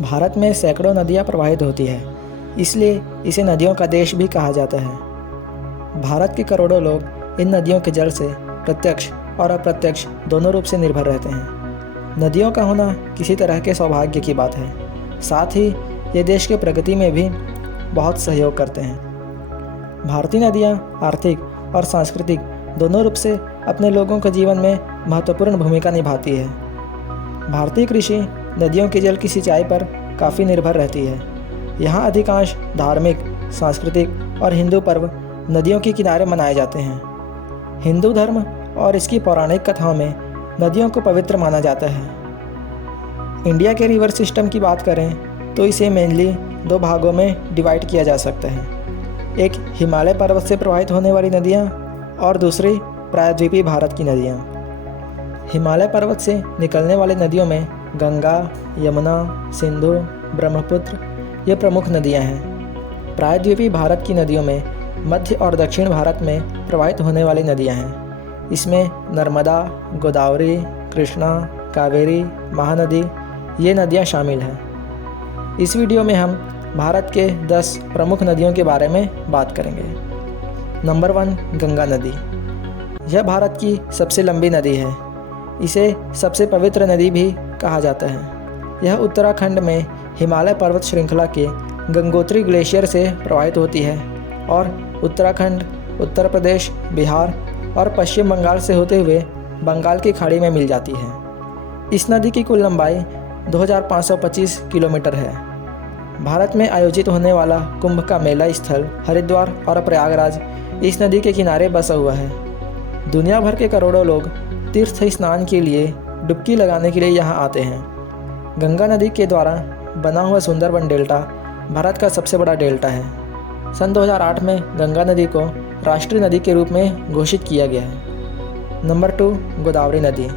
भारत में सैकड़ों नदियाँ प्रवाहित होती है, इसलिए इसे नदियों का देश भी कहा जाता है। भारत के करोड़ों लोग इन नदियों के जल से प्रत्यक्ष और अप्रत्यक्ष दोनों रूप से निर्भर रहते हैं। नदियों का होना किसी तरह के सौभाग्य की बात है, साथ ही ये देश की प्रगति में भी बहुत सहयोग करते हैं। भारतीय नदियाँ आर्थिक और सांस्कृतिक दोनों रूप से अपने लोगों के जीवन में महत्वपूर्ण भूमिका निभाती है। भारतीय कृषि नदियों के जल की सिंचाई पर काफ़ी निर्भर रहती है। यहाँ अधिकांश धार्मिक, सांस्कृतिक और हिंदू पर्व नदियों के किनारे मनाए जाते हैं। हिंदू धर्म और इसकी पौराणिक कथाओं में नदियों को पवित्र माना जाता है। इंडिया के रिवर सिस्टम की बात करें तो इसे मेनली दो भागों में डिवाइड किया जा सकता है। एक हिमालय पर्वत से प्रवाहित होने वाली नदियाँ और दूसरी प्रायद्वीपीय भारत की नदियाँ। हिमालय पर्वत से निकलने वाली नदियों में गंगा, यमुना, सिंधु, ब्रह्मपुत्र ये प्रमुख नदियाँ हैं। प्रायद्वीपीय भारत की नदियों में मध्य और दक्षिण भारत में प्रवाहित होने वाली नदियाँ हैं। इसमें नर्मदा, गोदावरी, कृष्णा, कावेरी, महानदी ये नदियाँ शामिल हैं। इस वीडियो में हम भारत के 10 प्रमुख नदियों के बारे में बात करेंगे। नंबर 1, गंगा नदी। यह भारत की सबसे लंबी नदी है। इसे सबसे पवित्र नदी भी कहा जाता है। यह उत्तराखंड में हिमालय पर्वत श्रृंखला के गंगोत्री ग्लेशियर से प्रवाहित होती है और उत्तराखंड, उत्तर प्रदेश, बिहार और पश्चिम बंगाल से होते हुए बंगाल की खाड़ी में मिल जाती है। इस नदी की कुल लंबाई 2525 किलोमीटर है। भारत में आयोजित होने वाला कुंभ का मेला स्थल हरिद्वार और प्रयागराज इस नदी के किनारे बसा हुआ है। दुनिया भर के करोड़ों लोग तीर्थ स्नान के लिए डुबकी लगाने के लिए यहाँ आते हैं। गंगा नदी के द्वारा बना हुआ सुंदरबन डेल्टा भारत का सबसे बड़ा डेल्टा है। सन 2008 में गंगा नदी को राष्ट्रीय नदी के रूप में घोषित किया गया है। नंबर 2, गोदावरी नदी।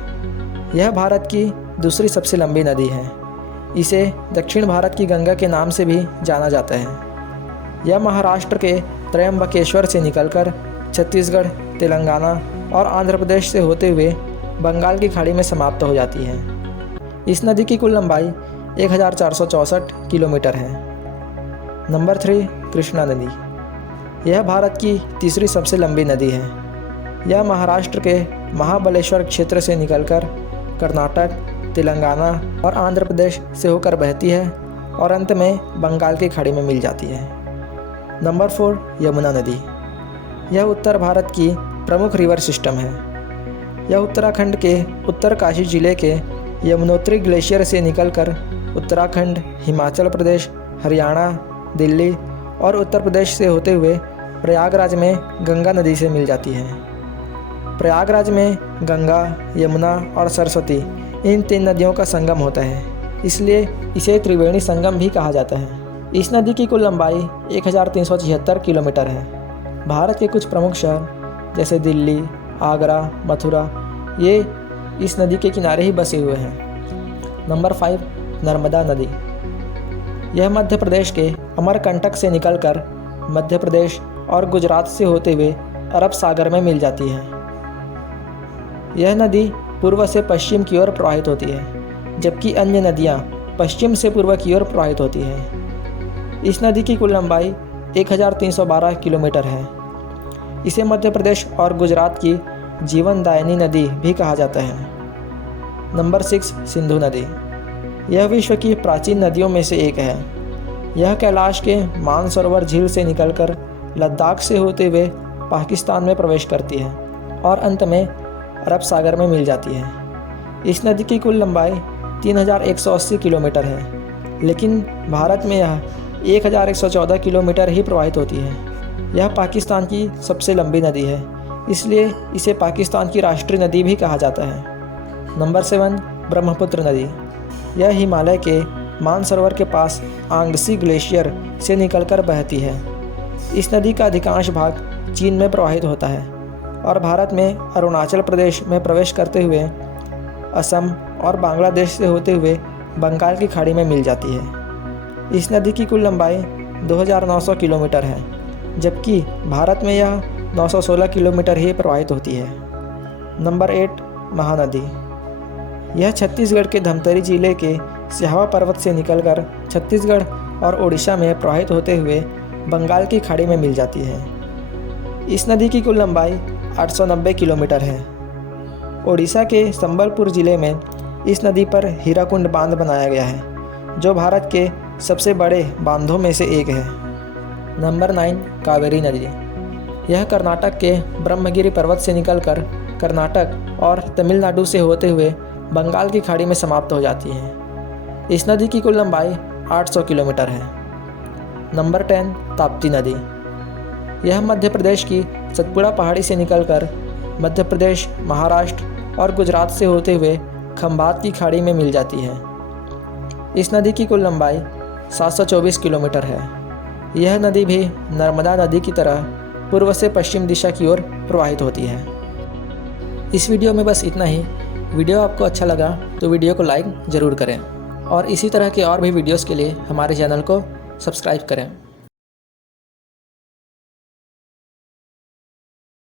यह भारत की दूसरी सबसे लंबी नदी है। इसे दक्षिण भारत की गंगा के नाम से भी जाना जाता है। यह महाराष्ट्र के त्रयंबकेश्वर से निकलकर छत्तीसगढ़, तेलंगाना और आंध्र प्रदेश से होते हुए बंगाल की खाड़ी में समाप्त हो जाती है। इस नदी की कुल लंबाई 1464 किलोमीटर है। नंबर 3, कृष्णा नदी। यह भारत की तीसरी सबसे लंबी नदी है। यह महाराष्ट्र के महाबलेश्वर क्षेत्र से निकलकर कर्नाटक, तेलंगाना और आंध्र प्रदेश से होकर बहती है और अंत में बंगाल की खाड़ी में मिल जाती है। नंबर 4, यमुना नदी। यह उत्तर भारत की प्रमुख रिवर सिस्टम है। यह उत्तराखंड के उत्तरकाशी जिले के यमुनोत्री ग्लेशियर से निकलकर उत्तराखंड, हिमाचल प्रदेश, हरियाणा, दिल्ली और उत्तर प्रदेश से होते हुए प्रयागराज में गंगा नदी से मिल जाती है। प्रयागराज में गंगा, यमुना और सरस्वती इन 3 नदियों का संगम होता है, इसलिए इसे त्रिवेणी संगम भी कहा जाता है। इस नदी की कुल लंबाई 1376 किलोमीटर है। भारत के कुछ प्रमुख शहर जैसे दिल्ली, आगरा, मथुरा ये इस नदी के किनारे ही बसे हुए हैं। नंबर 5, नर्मदा नदी। यह मध्य प्रदेश के अमरकंटक से निकलकर मध्य प्रदेश और गुजरात से होते हुए अरब सागर में मिल जाती है। यह नदी पूर्व से पश्चिम की ओर प्रवाहित होती है, जबकि अन्य नदियाँ पश्चिम से पूर्व की ओर प्रवाहित होती हैं। इस नदी की कुल लंबाई 1312 किलोमीटर है। इसे मध्य प्रदेश और गुजरात की जीवनदायिनी नदी भी कहा जाता है। नंबर 6, सिंधु नदी। यह विश्व की प्राचीन नदियों में से एक है। यह कैलाश के मानसरोवर झील से निकलकर लद्दाख से होते हुए पाकिस्तान में प्रवेश करती है और अंत में अरब सागर में मिल जाती है। इस नदी की कुल लंबाई 3180 किलोमीटर है, लेकिन भारत में यह 1114 किलोमीटर ही प्रवाहित होती है। यह पाकिस्तान की सबसे लंबी नदी है, इसलिए इसे पाकिस्तान की राष्ट्रीय नदी भी कहा जाता है। नंबर 7, ब्रह्मपुत्र नदी। यह हिमालय के मानसरोवर के पास आंगसी ग्लेशियर से निकलकर बहती है। इस नदी का अधिकांश भाग चीन में प्रवाहित होता है और भारत में अरुणाचल प्रदेश में प्रवेश करते हुए असम और बांग्लादेश से होते हुए बंगाल की खाड़ी में मिल जाती है। इस नदी की कुल लंबाई 2900 किलोमीटर है, जबकि भारत में यह 916 किलोमीटर ही प्रवाहित होती है। नंबर 8, महानदी। यह छत्तीसगढ़ के धमतरी जिले के स्यावा पर्वत से निकलकर छत्तीसगढ़ और ओडिशा में प्रवाहित होते हुए बंगाल की खाड़ी में मिल जाती है। इस नदी की कुल लंबाई 890 किलोमीटर है। ओडिशा के संबलपुर जिले में इस नदी पर हीराकुंड बांध बनाया गया है, जो भारत के सबसे बड़े बांधों में से एक है। नंबर 9, कावेरी नदी। यह कर्नाटक के ब्रह्मगिरी पर्वत से निकलकर कर्नाटक और तमिलनाडु से होते हुए बंगाल की खाड़ी में समाप्त हो जाती है। इस नदी की कुल लंबाई 800 किलोमीटर है। नंबर 10, ताप्ती नदी। यह मध्य प्रदेश की सतपुड़ा पहाड़ी से निकलकर मध्य प्रदेश, महाराष्ट्र और गुजरात से होते हुए खंभात की खाड़ी में मिल जाती है। इस नदी की कुल लंबाई 724 किलोमीटर है। यह नदी भी नर्मदा नदी की तरह पूर्व से पश्चिम दिशा की ओर प्रवाहित होती है। इस वीडियो में बस इतना ही। वीडियो आपको अच्छा लगा तो वीडियो को लाइक ज़रूर करें और इसी तरह के और भी वीडियोस के लिए हमारे चैनल को सब्सक्राइब करें।